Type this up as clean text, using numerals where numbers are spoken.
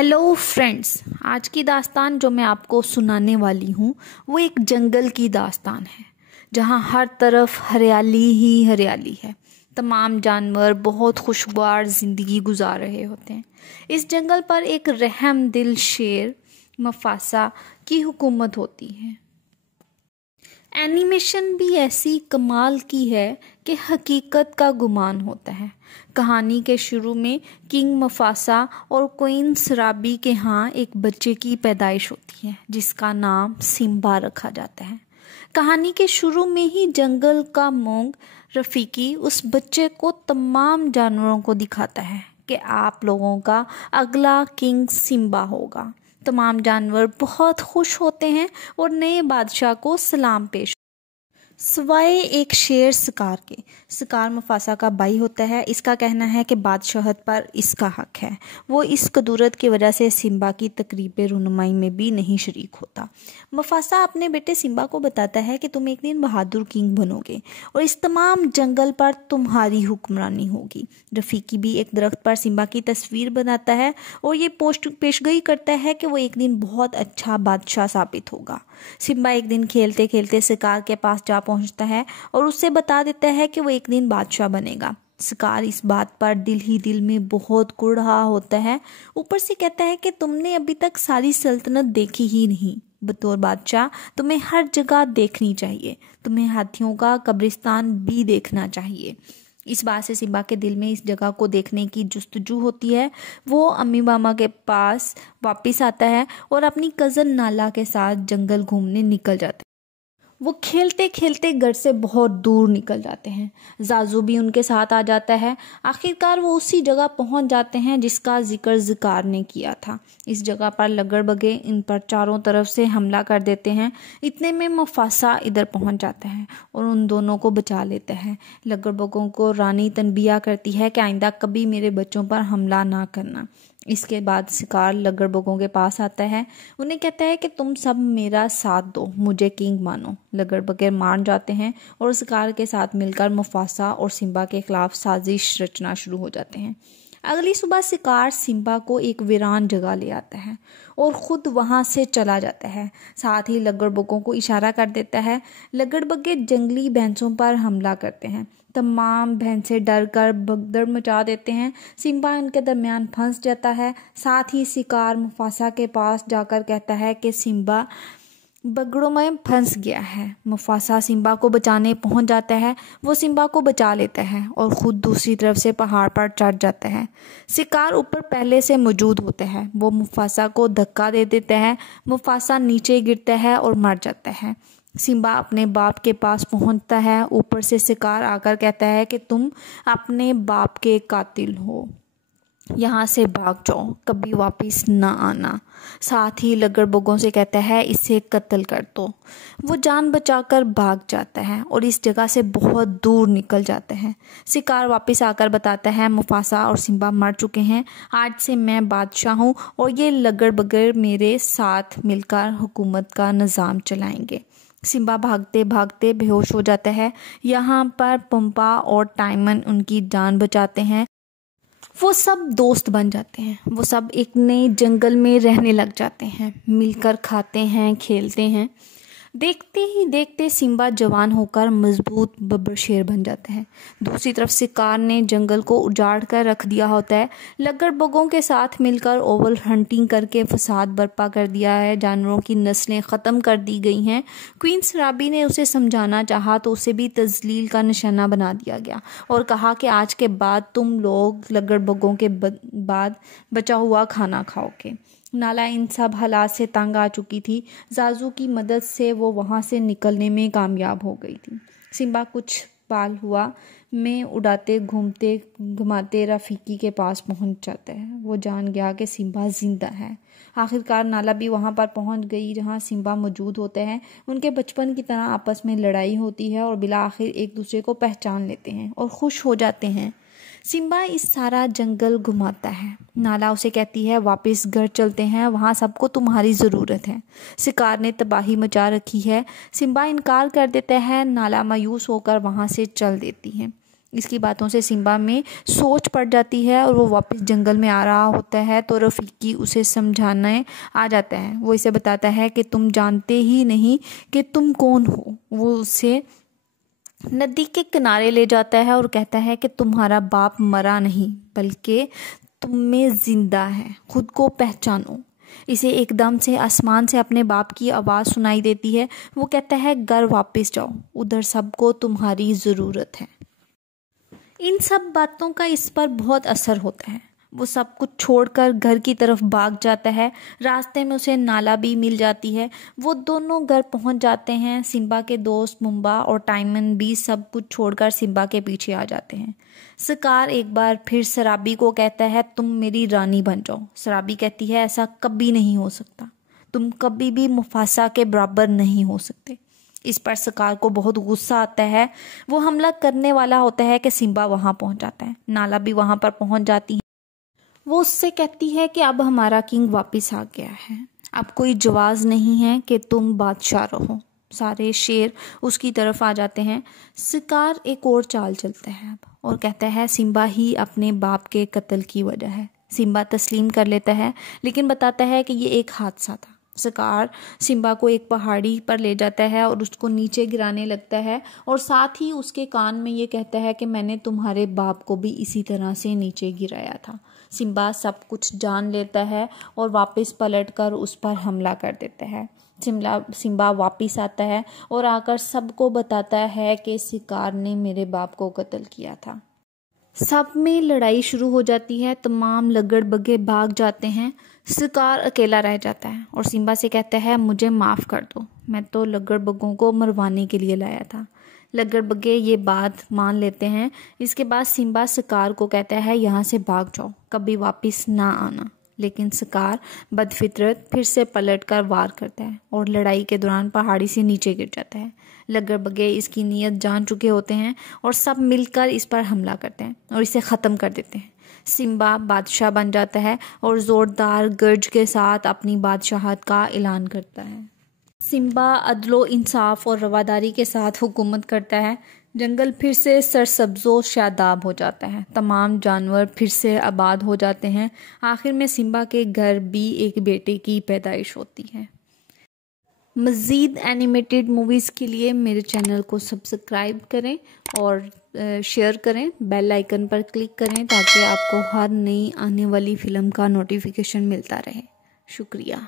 Hello friends, आज की दास्तान जो मैं आपको सुनाने वाली हूँ वो एक जंगल की दास्तान है जहाँ हर तरफ हरियाली ही हरियाली है। तमाम जानवर बहुत खुशगवार ज़िंदगी गुजार रहे होते हैं। इस जंगल पर एक रहम दिल शेर मुफासा की हुकूमत होती है। एनिमेशन भी ऐसी कमाल की है कि हकीकत का गुमान होता है। कहानी के शुरू में किंग मुफासा और क्वीन सराबी के यहाँ एक बच्चे की पैदाइश होती है जिसका नाम सिम्बा रखा जाता है। कहानी के शुरू में ही जंगल का मोंग रफीकी उस बच्चे को तमाम जानवरों को दिखाता है कि आप लोगों का अगला किंग सिम्बा होगा। तमाम जानवर बहुत खुश होते हैं और नए बादशाह को सलाम पेश। सवाए एक शेर शिकार के। शिकार मुफासा का भाई होता है। इसका कहना है कि बादशाहत पर इसका हक है। वो इस कदूरत की वजह से सिम्बा की तकरीब रुनुमाई में भी नहीं शरीक होता। मुफासा अपने बेटे सिम्बा को बताता है कि तुम एक दिन बहादुर किंग बनोगे और इस तमाम जंगल पर तुम्हारी हुक्मरानी होगी। रफीकी भी एक दरख्त पर सिम्बा की तस्वीर बनाता है और ये पेशगोई करता है कि वो एक दिन बहुत अच्छा बादशाह साबित होगा। सिम्बा एक दिन खेलते खेलते शिकार के पास जा पहुंचता है और उससे बता देता है कि वो एक दिन बादशाह बनेगा। शिकार इस बात पर दिल ही दिल में बहुत कुढ़ रहा होता है। ऊपर से कहता है कि तुमने अभी तक सारी सल्तनत देखी ही नहीं। बतौर बादशाह तुम्हें हर जगह देखनी चाहिए। तुम्हें हाथियों का कब्रिस्तान भी देखना चाहिए। इस बात से सिम्बा के दिल में इस जगह को देखने की जुस्तजू होती है। वो अम्मी मामा के पास वापस आता है और अपनी कज़न नाला के साथ जंगल घूमने निकल जाता है। वो खेलते खेलते घर से बहुत दूर निकल जाते हैं। जाजू भी उनके साथ आ जाता है। आखिरकार वो उसी जगह पहुंच जाते हैं जिसका जिक्र ज़िकार ने किया था। इस जगह पर लगड़बगे इन पर चारों तरफ से हमला कर देते हैं। इतने में मुफासा इधर पहुंच जाता है और उन दोनों को बचा लेता है। लगड़बगों को रानी तनबिया करती है कि आइंदा कभी मेरे बच्चों पर हमला ना करना। इसके बाद शिकार लगड़बगों के पास आता है। उन्हें कहता है कि तुम सब मेरा साथ दो, मुझे किंग मानो। लगड़बगे मान जाते हैं और शिकार के साथ मिलकर मुफासा और सिम्बा के खिलाफ साजिश रचना शुरू हो जाते हैं। अगली सुबह शिकार सिम्बा को एक वीरान जगह ले आता है और ख़ुद वहाँ से चला जाता है। साथ ही लगड़बगों को इशारा कर देता है। लगड़बगे जंगली भैंसों पर हमला करते हैं। तमाम भैंसें डर कर भगदड़ मचा देते हैं। सिम्बा उनके दरमियान फंस जाता है। साथ ही शिकार मुफासा के पास जाकर कहता है कि सिम्बा बगड़ों में फंस गया है। मुफासा सिम्बा को बचाने पहुंच जाता है। वो सिम्बा को बचा लेता है और ख़ुद दूसरी तरफ से पहाड़ पर चढ़ जाता है। शिकार ऊपर पहले से मौजूद होता है। वो मुफासा को धक्का दे देता है। मुफासा नीचे गिरता है और मर जाता है। सिम्बा अपने बाप के पास पहुंचता है। ऊपर से शिकार आकर कहता है कि तुम अपने बाप के कातिल हो, यहाँ से भाग जाओ, कभी वापस ना आना। साथ ही लगड़बगों से कहता है इसे कत्ल कर दो। वो जान बचाकर भाग जाता है और इस जगह से बहुत दूर निकल जाते हैं। शिकार वापस आकर बताता है मुफासा और सिम्बा मर चुके हैं। आज से मैं बादशाह हूँ और ये लगड़बगर मेरे साथ मिलकर हुकूमत का निज़ाम चलाएंगे। सिम्बा भागते भागते बेहोश हो जाता है। यहाँ पर पंपा और टाइमन उनकी जान बचाते हैं। वो सब दोस्त बन जाते हैं। वो सब एक नए जंगल में रहने लग जाते हैं। मिलकर खाते हैं, खेलते हैं। देखते ही देखते सिम्बा जवान होकर मजबूत बब्बर शेर बन जाता है। दूसरी तरफ शिकार ने जंगल को उजाड़ कर रख दिया होता है। लगड़बगों के साथ मिलकर ओवल हंटिंग करके फसाद बर्पा कर दिया है। जानवरों की नस्लें ख़त्म कर दी गई हैं। क्वीन सराबी ने उसे समझाना चाहा तो उसे भी तजलील का निशाना बना दिया गया और कहा कि आज के बाद तुम लोग लगड़बगों के बाद बचा हुआ खाना खाओगे। नाला इन सब हालात से तंग आ चुकी थी। जाजू की मदद से वो वहाँ से निकलने में कामयाब हो गई थी। सिम्बा कुछ पाल हुआ में उड़ाते घूमते घुमाते रफीकी के पास पहुँच जाता है। वो जान गया कि सिम्बा जिंदा है। आखिरकार नाला भी वहाँ पर पहुँच गई जहाँ सिम्बा मौजूद होते हैं। उनके बचपन की तरह आपस में लड़ाई होती है और बिला आखिर एक दूसरे को पहचान लेते हैं और खुश हो जाते हैं। सिम्बा इस सारा जंगल घुमाता है। नाला उसे कहती है वापस घर चलते हैं, वहाँ सबको तुम्हारी ज़रूरत है। शिकार ने तबाही मचा रखी है। सिम्बा इनकार कर देता है। नाला मायूस होकर वहाँ से चल देती है। इसकी बातों से सिम्बा में सोच पड़ जाती है और वो वापस जंगल में आ रहा होता है तो रफ़ीकी उसे समझाने आ जाता है। वो इसे बताता है कि तुम जानते ही नहीं कि तुम कौन हो। वो उसे नदी के किनारे ले जाता है और कहता है कि तुम्हारा बाप मरा नहीं बल्कि तुम में जिंदा है, खुद को पहचानो। इसे एकदम से आसमान से अपने बाप की आवाज़ सुनाई देती है। वो कहता है घर वापस जाओ, उधर सबको तुम्हारी ज़रूरत है। इन सब बातों का इस पर बहुत असर होता है। वो सब कुछ छोड़कर घर की तरफ भाग जाता है। रास्ते में उसे नाला भी मिल जाती है। वो दोनों घर पहुंच जाते हैं। सिम्बा के दोस्त मुम्बा और टाइमन भी सब कुछ छोड़कर सिम्बा के पीछे आ जाते हैं। शिकार एक बार फिर शराबी को कहता है तुम मेरी रानी बन जाओ। शराबी कहती है ऐसा कभी नहीं हो सकता, तुम कभी भी मुफासा के बराबर नहीं हो सकते। इस पर शिकार को बहुत गुस्सा आता है। वो हमला करने वाला होता है कि सिम्बा वहां पहुंच जाता है। नाला भी वहां पर पहुंच जाती है। वो उससे कहती है कि अब हमारा किंग वापस आ गया है, अब कोई जवाब नहीं है कि तुम बादशाह रहो। सारे शेर उसकी तरफ आ जाते हैं। शिकार एक और चाल चलता है अब और कहता है सिम्बा ही अपने बाप के कत्ल की वजह है। सिम्बा तस्लीम कर लेता है लेकिन बताता है कि ये एक हादसा था। शिकार सिम्बा को एक पहाड़ी पर ले जाता है और उसको नीचे गिराने लगता है और साथ ही उसके कान में ये कहता है कि मैंने तुम्हारे बाप को भी इसी तरह से नीचे गिराया था। सिम्बा सब कुछ जान लेता है और वापस पलटकर उस पर हमला कर देता है। सिम्बा वापस आता है और आकर सबको बताता है कि शिकार ने मेरे बाप को कत्ल किया था। सब में लड़ाई शुरू हो जाती है। तमाम लगड़बग्गे भाग जाते हैं। शिकार अकेला रह जाता है और सिम्बा से कहता है मुझे माफ़ कर दो, मैं तो लगड़बग्गों को मरवाने के लिए लाया था। लगड़बग्गे ये बात मान लेते हैं। इसके बाद सिम्बा शिकार को कहता है यहाँ से भाग जाओ, कभी वापस ना आना। लेकिन शिकार बदफितरत फिर से पलटकर वार करता है और लड़ाई के दौरान पहाड़ी से नीचे गिर जाता है। लगड़बग्गे इसकी नीयत जान चुके होते हैं और सब मिलकर इस पर हमला करते हैं और इसे ख़त्म कर देते हैं। सिम्बा बादशाह बन जाता है और ज़ोरदार गर्ज के साथ अपनी बादशाहत का ऐलान करता है। सिम्बा अदलो इंसाफ और रवादारी के साथ हुकूमत करता है। जंगल फिर से सरसब्जो शादाब हो जाता है। तमाम जानवर फिर से आबाद हो जाते हैं। आखिर में सिम्बा के घर भी एक बेटे की पैदाइश होती है। मज़ीद एनिमेटेड मूवीज़ के लिए मेरे चैनल को सब्सक्राइब करें और शेयर करें। बेल आइकन पर क्लिक करें ताकि आपको हर नई आने वाली फ़िल्म का नोटिफिकेशन मिलता रहे। शुक्रिया।